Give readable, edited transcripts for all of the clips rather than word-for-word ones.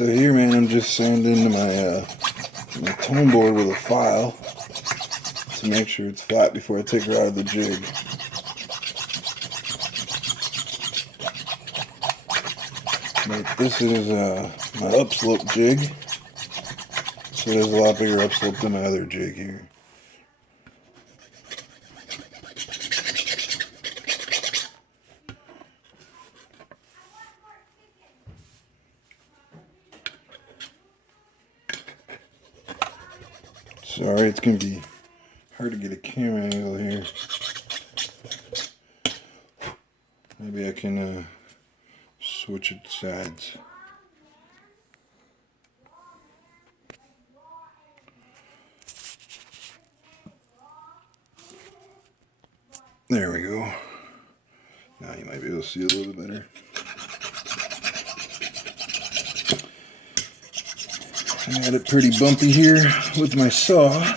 So here, man, I'm just sanding my tone board with a file to make sure it's flat before I take her out of the jig. But this is my upslope jig, so there's a lot bigger upslope than my other jig here. Sorry, it's going to be hard to get a camera angle here. Maybe I can switch it sides. There we go. Now you might be able to see a little better. I got it pretty bumpy here with my saw.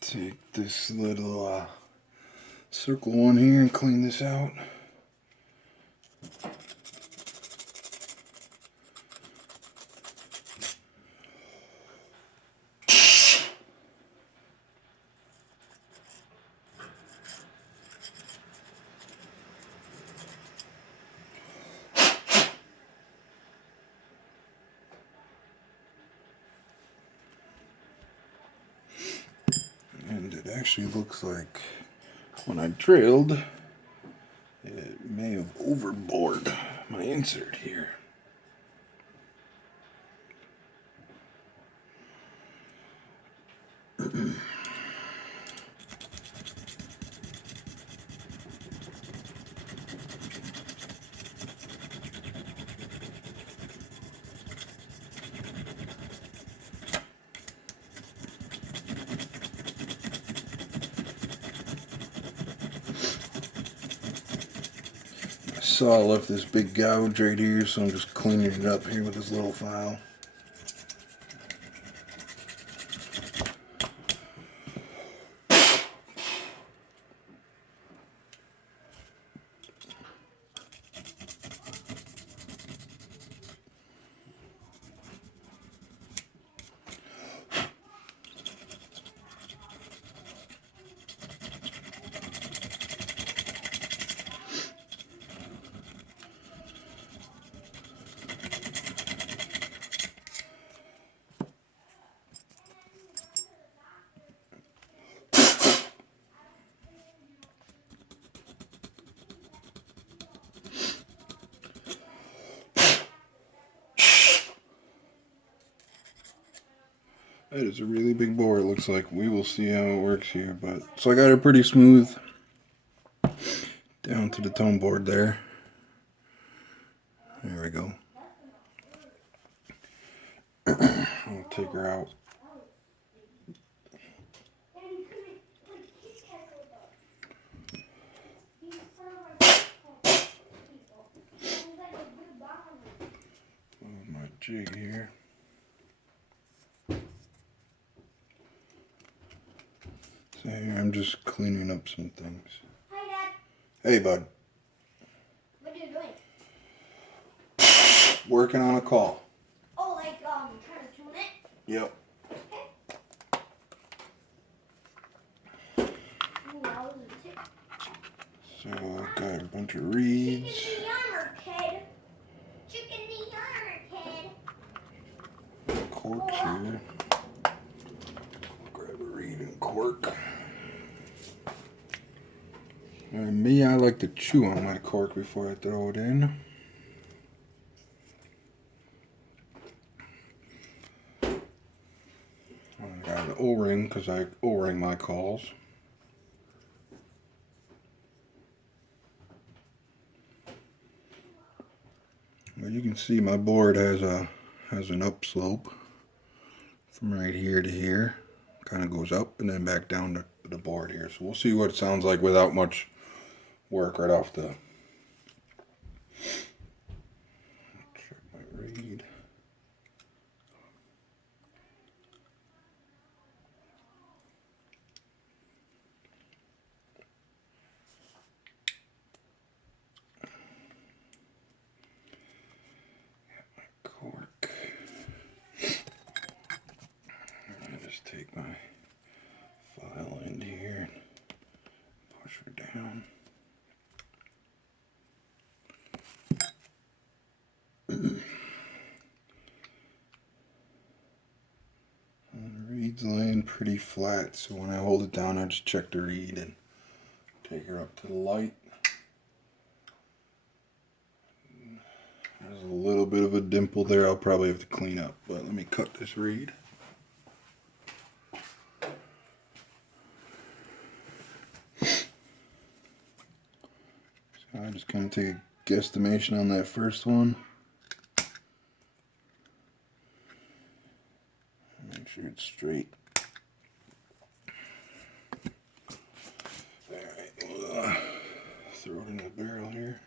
Take this little circle one here and clean this out. And it actually looks like when I drilled, it may have overbored my insert here. Saw left this big gouge right here, so I'm just cleaning it up here with this little file. That is a really big bore, it looks like. We will see how it works here. But so I got it pretty smooth down to the tone board there. There we go. I'll take her out. My jig here. So here I'm just cleaning up some things. Hi, Dad. Hey, bud. What are you doing? Working on a call. Oh, like trying to tune it? Yep. Okay. Ooh, that was a tip. So I got a bunch of reeds. Chicken the yarmmer, kid. Chicken the yarmmer, kid. corks here. Grab a reed and cork. And me, I like to chew on my cork before I throw it in. I got an O-ring because I O-ring my calls. Well, you can see my board has an upslope from right here to here. Kind of goes up and then back down to the board here. So we'll see what it sounds like without much work right off the. Check my reed. Cork. I just take my file end here and push her down. And the reed's laying pretty flat, so when I hold it down, I just check the reed and take her up to the light. There's a little bit of a dimple there I'll probably have to clean up, but let me cut this reed. So I just kind of take a guesstimation on that first one. Make sure it's straight. Alright, we'll throw it in the barrel here.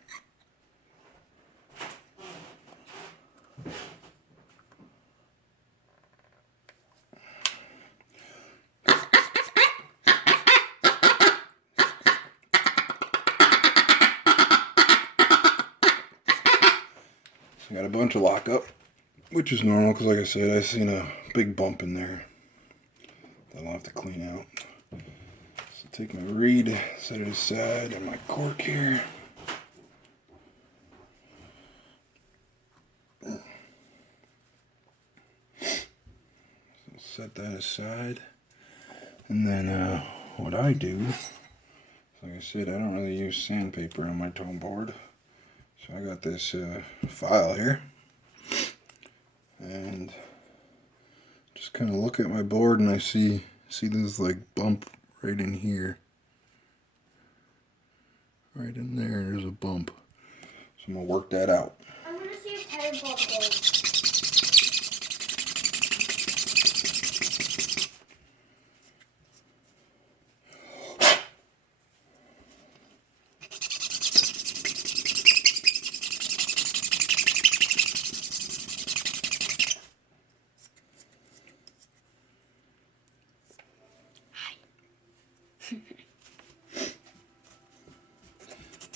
I got a bunch of lockup, which is normal because, like I said, I seen a big bump in there that I'll have to clean out. So take my reed, set it aside, and my cork here. So set that aside, and then what I do, like I said, I don't really use sandpaper on my tone board. So I got this file here, and just kind of look at my board, and I see this like bump right in here, right in there. There's a bump, so I'm gonna work that out. I'm gonna see if tire bump goes.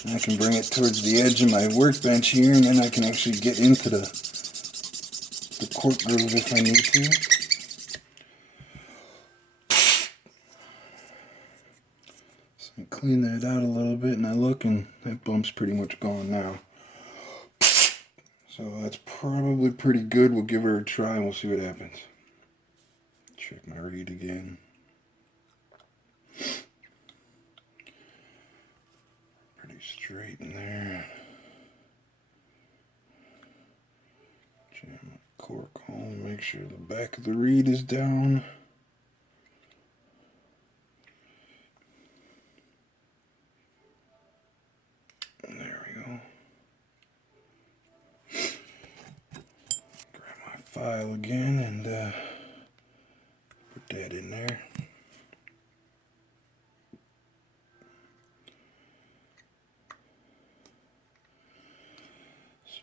I can bring it towards the edge of my workbench here, and then I can actually get into the cork groove if I need to. So I clean that out a little bit, and I look, and that bump's pretty much gone now. So that's probably pretty good. We'll give her a try, and we'll see what happens. Check my reed again. Straight in there. Jam my cork home, make sure the back of the reed is down. And there we go. Grab my file again and put that in there.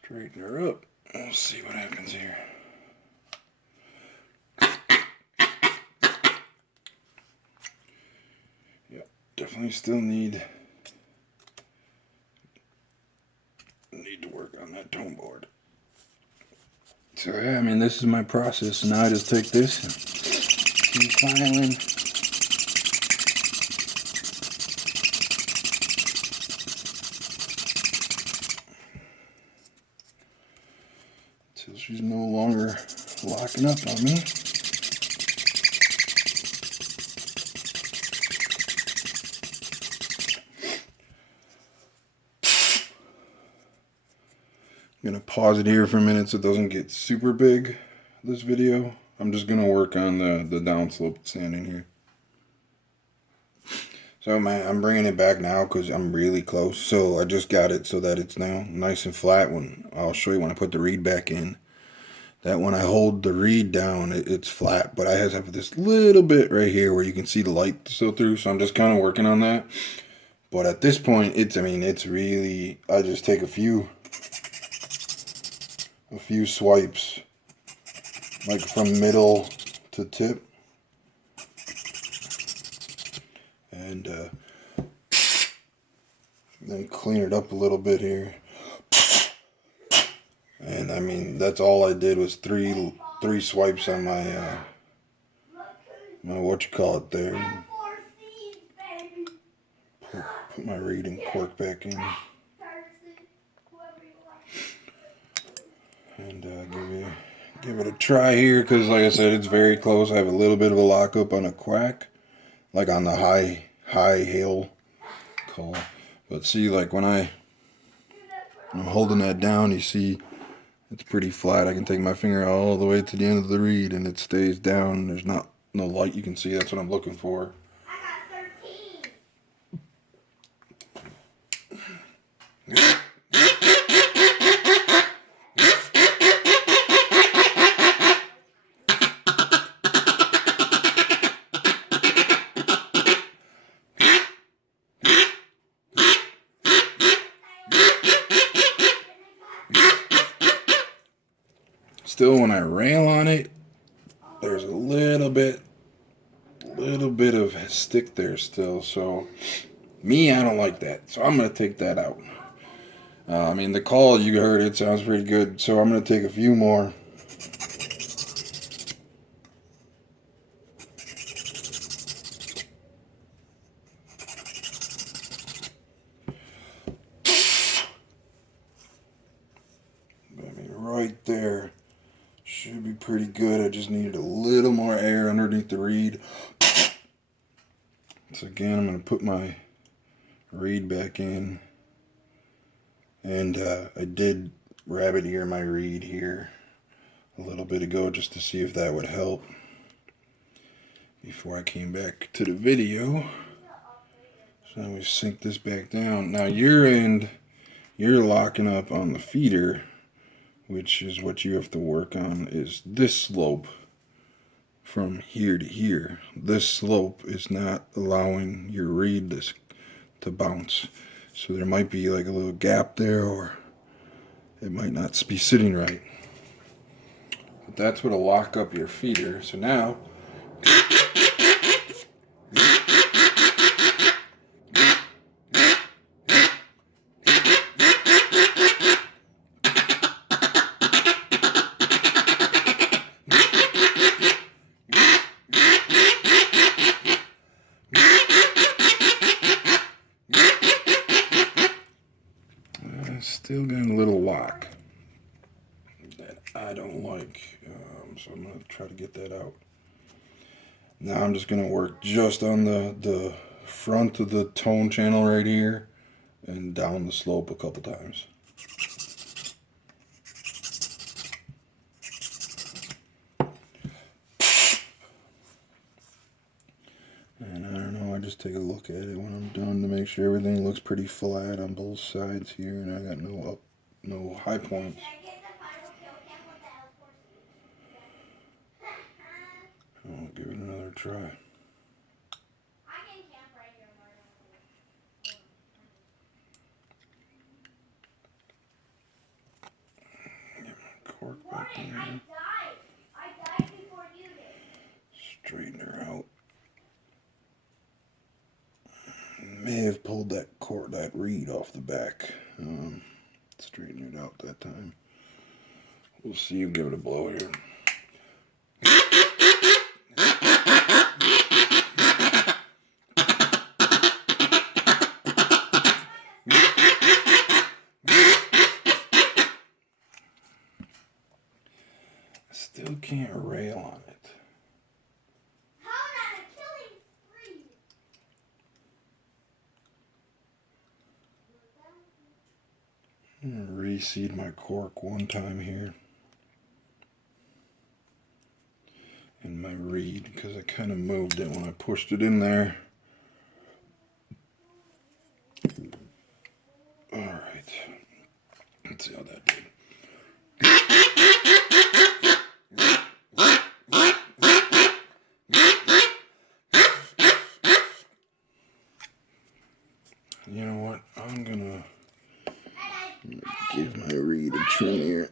Straighten her up. We'll see what happens here. Yeah, definitely still need to work on that tone board. So yeah, I mean, this is my process. Now I just take this and keep filing. She's no longer locking up on me. I'm gonna pause it here for a minute so it doesn't get super big, this video. I'm just gonna work on the downslope sanding here. So I'm bringing it back now because I'm really close. So I just got it so that it's now nice and flat. When I'll show you when I put the reed back in, that when I hold the reed down, it's flat. But I have this little bit right here where you can see the light still through. So I'm just kind of working on that. But at this point, it's really, I just take a few swipes, like from middle to tip, and then clean it up a little bit here. And I mean, that's all I did was three swipes on my what you call it there. Put my reed and cork back in. And give it a try here, because like I said, it's very close. I have a little bit of a lockup on a quack, like on the high hail call. But see, like when I'm holding that down, you see it's pretty flat. I can take my finger all the way to the end of the reed and it stays down. There's no light you can see. That's what I'm looking for. I got 13. Still, when I rail on it, there's a little bit of stick there still. So me, I don't like that. So I'm gonna take that out. I mean, the call you heard, it sounds pretty good. So I'm gonna take a few more. I mean, right there. Should be pretty good. I just needed a little more air underneath the reed. So again, I'm going to put my reed back in. And I did rabbit ear my reed here a little bit ago just to see if that would help before I came back to the video. So now we sink this back down. Now your end, you're locking up on the feeder, which is what you have to work on, is this slope from here to here. This slope is not allowing your reed to bounce. So there might be like a little gap there, or it might not be sitting right. But that's what'll lock up your feeder. So now, still got a little lock that I don't like, so I'm going to try to get that out. Now I'm just going to work just on the front of the tone channel right here and down the slope a couple times. And I don't know, I just take a look at it when I'm done to make sure everything looks pretty flat on both sides here, and I got no high points. I'll give it another try. Get my cork back in there. I died before you did. Straighten her out. May have pulled that reed off the back. Straighten it out that time. We'll see you give it a blow here. Still can't I'm gonna reseed my cork one time here. In my reed, because I kind of moved it when I pushed it in there. Alright. Let's see how that did. You know what? I'm gonna give my reed a trim here.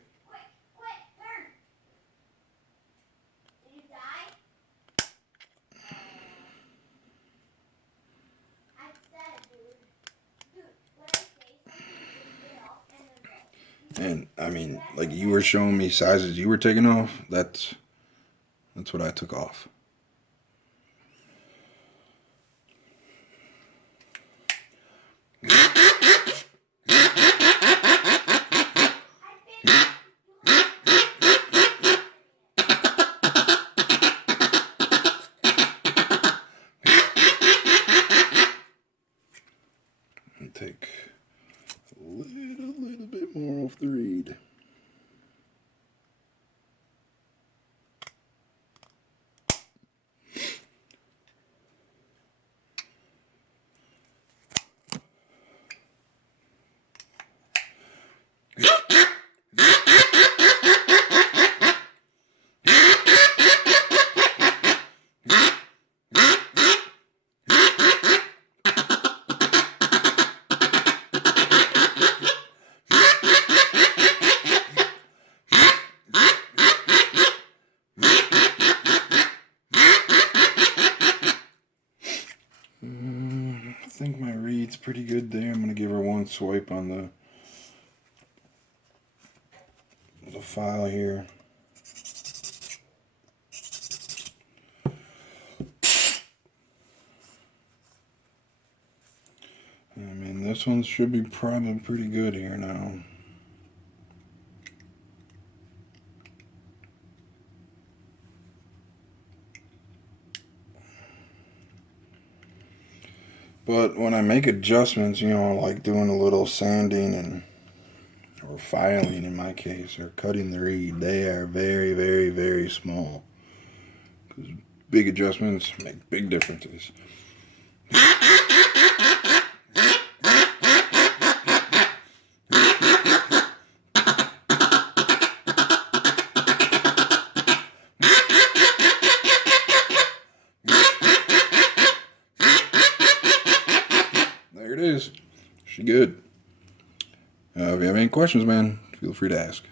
And I mean, like you were showing me sizes you were taking off. That's what I took off. And take a little bit more off the reed. I think my reed's pretty good there. I'm gonna give her one swipe on the file here. I mean, this one should be probably pretty good here now. But when I make adjustments, you know, like doing a little sanding or filing in my case, or cutting the reed, they are very, very, very small. 'Cause big adjustments make big differences. There it is. She good. If you have any questions, man, feel free to ask.